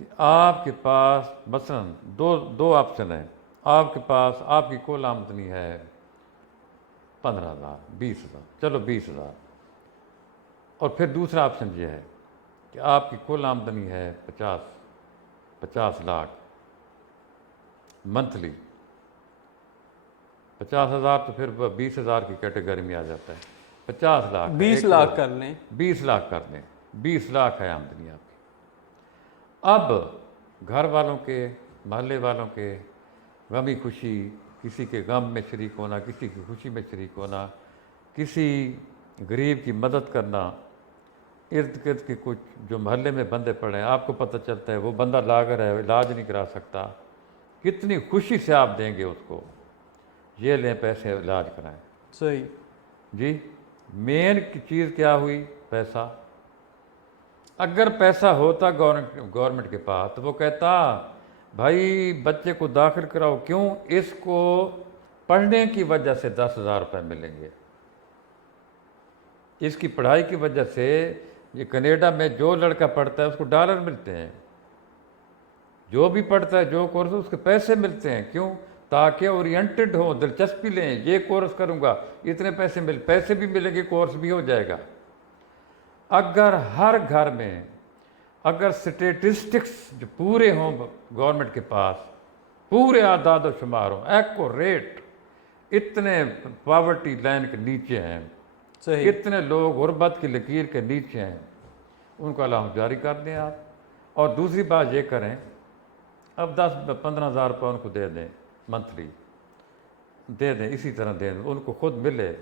کہ آپ کے پاس مثلاً دو آپشن ہیں. آپ کے پاس آپ کی کل آمدنی ہے 15,000 20,000 چلو 20,000. اور پھر دوسرا آپشن یہ ہے کہ آپ کی کل آمدنی ہے 50 لاکھ منتھلی. 50,000 تو پھر 20,000 کی کیٹیگری میں آ جاتا ہے. 50 لاکھ 20 لاکھ کر لیں. 20 لاکھ کر دیں. 20 لاکھ ہے آمدنی آپ کی. اب گھر والوں کے محلے والوں کے غمی خوشی، کسی کے غم میں شریک ہونا، کسی کی خوشی میں شریک ہونا، کسی غریب کی مدد کرنا، ارد گرد کے کچھ جو محلے میں بندے پڑے ہیں، آپ کو پتہ چلتا ہے وہ بندہ لاغر ہے، علاج نہیں کرا سکتا، کتنی خوشی سے آپ دیں گے اس کو، یہ لیں پیسے علاج کرائیں. صحیح. جی مین چیز کیا ہوئی؟ پیسہ. اگر پیسہ ہوتا گورنمنٹ کے پاس تو وہ کہتا بھائی بچے کو داخل کراؤ. کیوں؟ اس کو پڑھنے کی وجہ سے 10,000 روپے ملیں گے. اس کی پڑھائی کی وجہ سے یہ کینیڈا میں جو لڑکا پڑھتا ہے اس کو ڈالر ملتے ہیں، جو بھی پڑھتا ہے جو کورس اس کے پیسے ملتے ہیں. کیوں؟ تاکہ اورینٹڈ ہوں، دلچسپی لیں، یہ کورس کروں گا اتنے پیسے بھی ملیں گے، کورس بھی ہو جائے گا. اگر ہر گھر میں اگر سٹیٹسٹکس جو پورے ہوں گورنمنٹ کے پاس، پورے اعداد و شمار ہوں ایکوریٹ، اتنے پاورٹی لائن کے نیچے ہیں، صحیح. کتنے لوگ غربت کی لکیر کے نیچے ہیں، ان کو علامت جاری کر دیں آپ. اور دوسری بات یہ کریں، اب 10-15,000 روپے ان کو دے دیں منتھلی، دے دیں، اسی طرح دے دیں، ان کو خود ملے،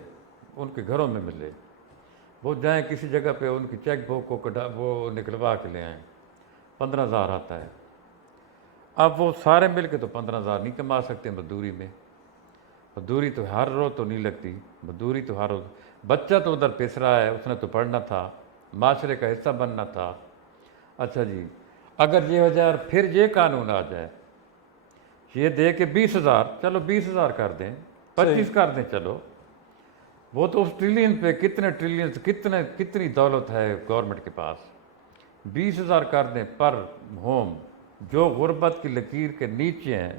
ان کے گھروں میں ملے. وہ جائیں کسی جگہ پہ ان کی چیک بک کو وہ نکلوا کے لے آئیں. 15,000 آتا ہے. اب وہ سارے مل کے تو 15,000 نہیں کما سکتے مزدوری میں. مزدوری تو ہر روز تو نہیں لگتی، مزدوری تو ہر روز. بچہ تو ادھر پس رہا ہے، اس نے تو پڑھنا تھا، معاشرے کا حصہ بننا تھا. اچھا جی، اگر یہ ہو جائے اور پھر یہ قانون آ جائے، یہ دے کے 20,000، چلو 20,000 کر دیں، 25 کر دیں، چلو وہ تو اس ٹریلین پہ کتنے ٹریلین کتنی دولت ہے گورنمنٹ کے پاس. 20,000 کر دیں پر ہوم. جو غربت کی لکیر کے نیچے ہیں،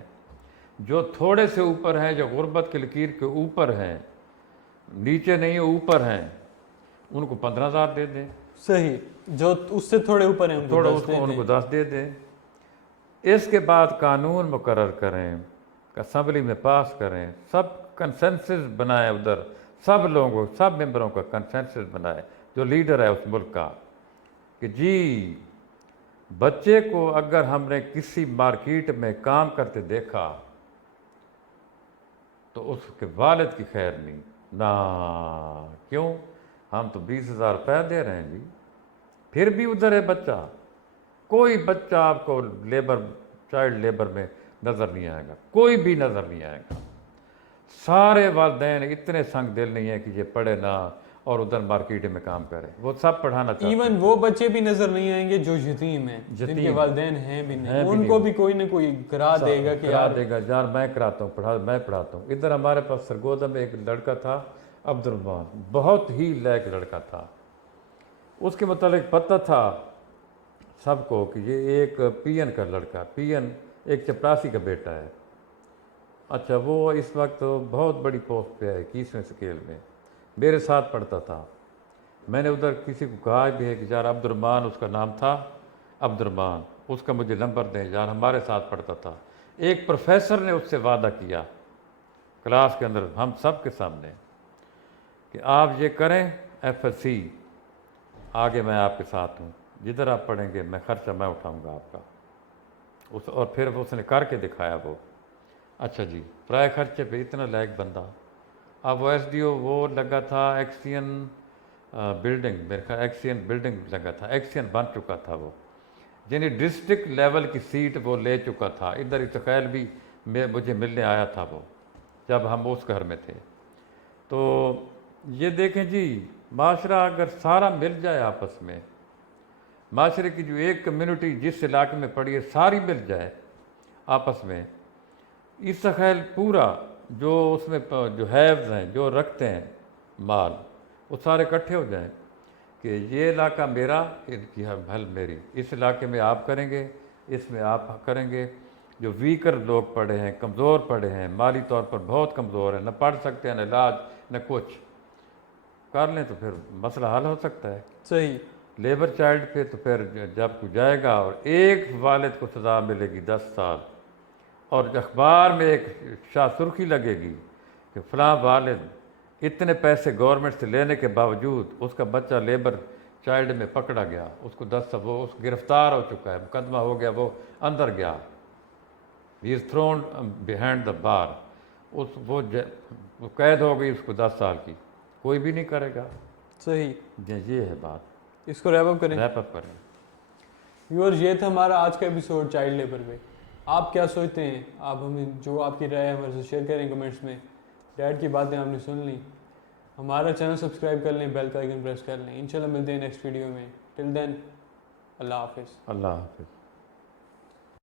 جو تھوڑے سے اوپر ہیں، جو غربت کی لکیر کے اوپر ہیں، نیچے نہیں ہیں اوپر ہیں، ان کو 15,000 دے دیں. صحیح. جو اس سے تھوڑے اوپر ہیں تھوڑا اس کو ان کو 10 دے دیں. اس کے بعد قانون مقرر کریں، اسمبلی میں پاس کریں، سب کنسنسس بنائیں، ادھر سب لوگوں سب ممبروں کا کنسنسس بنائے جو لیڈر ہے اس ملک کا، کہ جی بچے کو اگر ہم نے کسی مارکیٹ میں کام کرتے دیکھا تو اس کے والد کی خیر نہیں. نہ کیوں؟ ہم تو 20,000 روپے دے رہے ہیں جی، پھر بھی ادھر ہے بچہ. کوئی بچہ آپ کو چائلڈ لیبر میں نظر نہیں آئے گا، کوئی بھی نظر نہیں آئے گا. سارے والدین اتنے سنگ دل نہیں ہیں کہ یہ پڑھے نہ اور ادھر مارکیٹ میں کام کرے، وہ سب پڑھانا چاہتے ہیں. ایون وہ بچے بھی نظر نہیں آئیں گے جو یتیم ہیں، جن کے والدین ہیں بھی نہیں، ان کو بھی کوئی نہ کوئی کرا دے گا کہ کرا دے گا. یار میں کراتا ہوں، میں پڑھاتا ہوں. ادھر ہمارے پاس سرگودا میں ایک لڑکا تھا عبدالرحمان، بہت ہی لائق لڑکا تھا. اس کے متعلق پتہ تھا سب کو کہ یہ ایک پی این کا لڑکا، پی این ایک چپراسی کا بیٹا ہے. اچھا وہ اس وقت بہت بڑی پوسٹ پہ ہے، 21ویں اسکیل میں، میرے ساتھ پڑھتا تھا. میں نے ادھر کسی کو کہا بھی ہے کہ یار عبدالرحمان اس کا نام تھا، عبدالرحمان اس کا مجھے نمبر دیں، یار ہمارے ساتھ پڑھتا تھا. ایک پروفیسر نے اس سے وعدہ کیا کلاس کے اندر ہم سب کے سامنے کہ آپ یہ کریں ایف ایس سی، آگے میں آپ کے ساتھ ہوں، جدھر آپ پڑھیں گے میں خرچہ میں اٹھاؤں گا آپ کا. اور پھر اس نے کر کے دکھایا وہ. اچھا جی، پرائے خرچے پہ اتنا لائق بندہ. اب وہ ایس ڈی او وہ لگا تھا ایکسین بلڈنگ، میرے خیال ایکسین بلڈنگ لگا تھا، ایکسین بن چکا تھا وہ، یعنی ڈسٹرکٹ لیول کی سیٹ وہ لے چکا تھا. ادھر استقیل بھی مجھے ملنے آیا تھا وہ جب ہم اس گھر میں تھے. تو یہ دیکھیں جی، معاشرہ اگر سارا مل جائے آپس میں، معاشرے کی جو ایک کمیونٹی جس علاقے میں پڑی ہے ساری مل جائے آپس میں، اس سے خیال پورا جو اس میں جو ہیوز ہیں، جو رکھتے ہیں مال، وہ سارے اکٹھے ہو جائیں کہ یہ علاقہ میرا، ان کی حل میری، اس علاقے میں آپ کریں گے اس میں آپ کریں گے. جو ویکر لوگ پڑے ہیں, کمزور پڑے ہیں, مالی طور پر بہت کمزور ہیں, نہ پڑھ سکتے ہیں, نہ علاج, نہ کچھ, کر لیں تو پھر مسئلہ حل ہو سکتا ہے. صحیح. لیبر چائلڈ پہ تو پھر جب کوئی جائے گا اور ایک والد کو سزا ملے گی 10 سال, اور اخبار میں ایک شاہ سرخی لگے گی کہ فلاں والد اتنے پیسے گورنمنٹ سے لینے کے باوجود اس کا بچہ لیبر چائلڈ میں پکڑا گیا, اس کو 10 سال, وہ اس گرفتار ہو چکا ہے, مقدمہ ہو گیا, وہ اندر گیا, ہی از تھرون بیہائنڈ دا بار, وہ قید ہو گئی اس کو 10 سال کی, کوئی بھی نہیں کرے گا. صحیح. یہ ہے بات. اس کو ریپ اپ کریں. ریپ اپ کریں. ویورز, یہ تھا ہمارا آج کا ایپیسوڈ چائلڈ لیبر پہ. آپ کیا سوچتے ہیں؟ آپ ہمیں جو آپ کی رائے ہمارے سے شیئر کریں کمنٹس میں. ڈیڈ کی باتیں آپ نے سن لیں, ہمارا چینل سبسکرائب کر لیں, بیل کا آئیکن پریس کر لیں. انشاءاللہ ملتے ہیں نیکسٹ ویڈیو میں. ٹل دین, اللہ حافظ. اللہ حافظ.